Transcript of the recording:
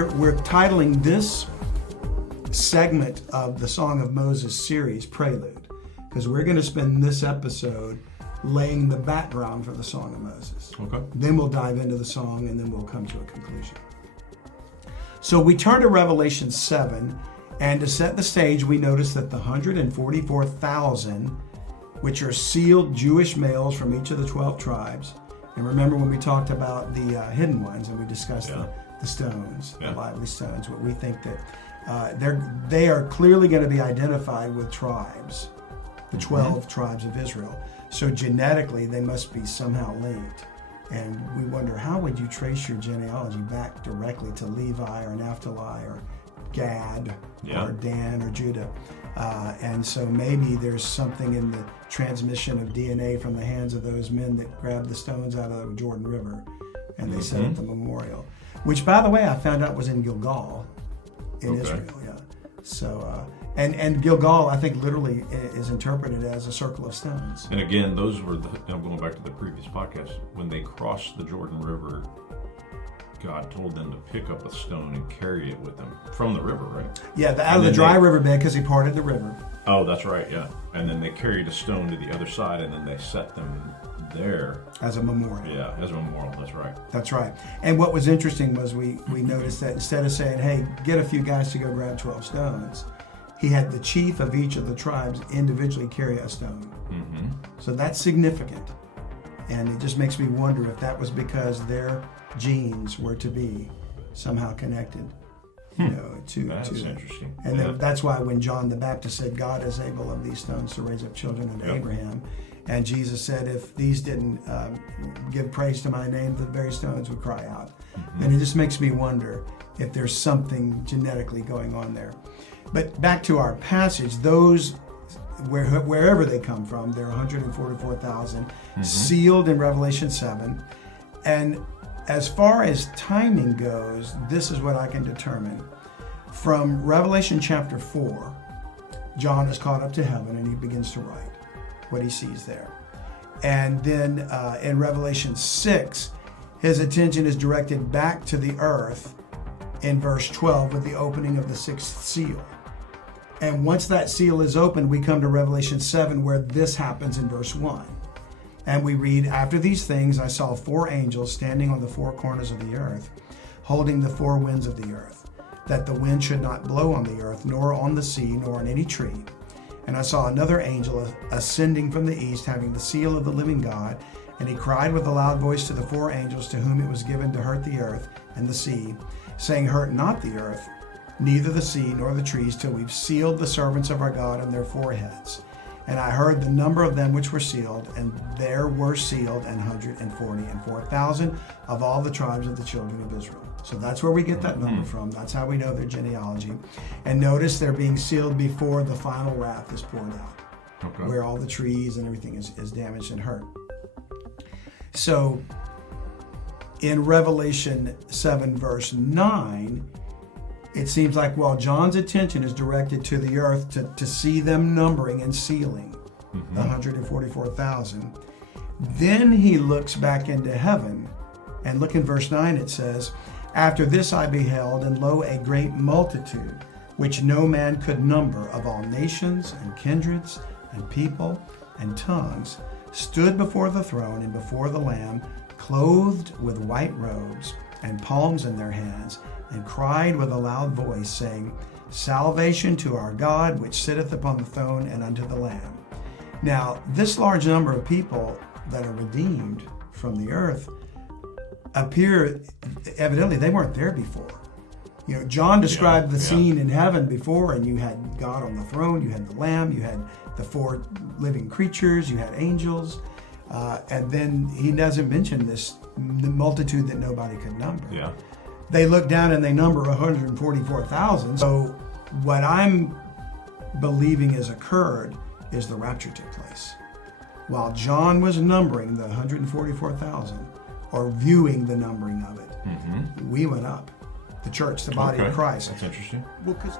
we're titling this segment of the Song of Moses series Prelude, because we're going to spend this episode laying the background for the Song of Moses. Okay. Then we'll dive into the song, and then we'll come to a conclusion. So we turn to Revelation 7, and to set the stage, we notice that the 144,000, which are sealed Jewish males from each of the 12 tribes, and remember when we talked about the hidden ones, and we discussed the stones, the lively stones, what we think that they are clearly going to be identified with tribes, the 12 tribes of Israel. So genetically, they must be somehow linked. And we wonder, how would you trace your genealogy back directly to Levi or Naphtali or Gad or Dan or Judah? And so maybe there's something in the transmission of DNA from the hands of those men that grabbed the stones out of the Jordan River and they set up the memorial. Which, by the way, I found out was in Gilgal in Israel. Yeah. So, and Gilgal, I think, literally is interpreted as a circle of stones. And again, those were, I'm going back to the previous podcast, when they crossed the Jordan River, God told them to pick up a stone and carry it with them from the river, right? Yeah, out of the dry riverbed, because he parted the river. Oh, that's right, yeah. And then they carried a stone to the other side, and then they set them there. As a memorial. Yeah, as a memorial, that's right. That's right. And what was interesting was we noticed that instead of saying, hey, get a few guys to go grab 12 stones, he had the chief of each of the tribes individually carry a stone. So that's significant. And it just makes me wonder if that was because their genes were to be somehow connected. That's interesting. And that's why when John the Baptist said, God is able of these stones to raise up children unto Abraham, and Jesus said, if these didn't give praise to my name, the very stones would cry out. And it just makes me wonder if there's something genetically going on there. But back to our passage, those, wherever they come from, there are 144,000 sealed in Revelation 7. And as far as timing goes, this is what I can determine. From Revelation chapter 4, John is caught up to heaven and he begins to write what he sees there. And then in Revelation 6, his attention is directed back to the earth in verse 12 with the opening of the sixth seal. And once that seal is opened, we come to Revelation 7 where this happens in verse 1. And we read, after these things, I saw 4 angels standing on the 4 corners of the earth, holding the 4 winds of the earth, that the wind should not blow on the earth, nor on the sea, nor on any tree. And I saw another angel ascending from the east, having the seal of the living God, and he cried with a loud voice to the 4 angels to whom it was given to hurt the earth and the sea, saying, hurt not the earth, neither the sea nor the trees, till we've sealed the servants of our God on their foreheads. And I heard the number of them which were sealed, and there were sealed 144,000 of all the tribes of the children of Israel. So that's where we get that number from. That's how we know their genealogy. And notice they're being sealed before the final wrath is poured out, where all the trees and everything is damaged and hurt. So in Revelation 7 verse 9, it seems like while John's attention is directed to the earth to see them numbering and sealing the 144,000, then he looks back into heaven, and look in verse 9, it says, after this I beheld, and lo, a great multitude, which no man could number, of all nations and kindreds and people and tongues, stood before the throne and before the Lamb, clothed with white robes and palms in their hands, and cried with a loud voice, saying, salvation to our God, which sitteth upon the throne, and unto the Lamb. Now, this large number of people that are redeemed from the earth appear, evidently, they weren't there before. John described the scene in heaven before, and you had God on the throne, you had the Lamb, you had the 4 living creatures, you had angels, and then he doesn't mention the multitude that nobody could number. They look down and they number 144,000. So what I'm believing has occurred is the rapture took place. While John was numbering the 144,000, or viewing the numbering of it, we went up. The church, the body of Christ. That's interesting. Well, 'cause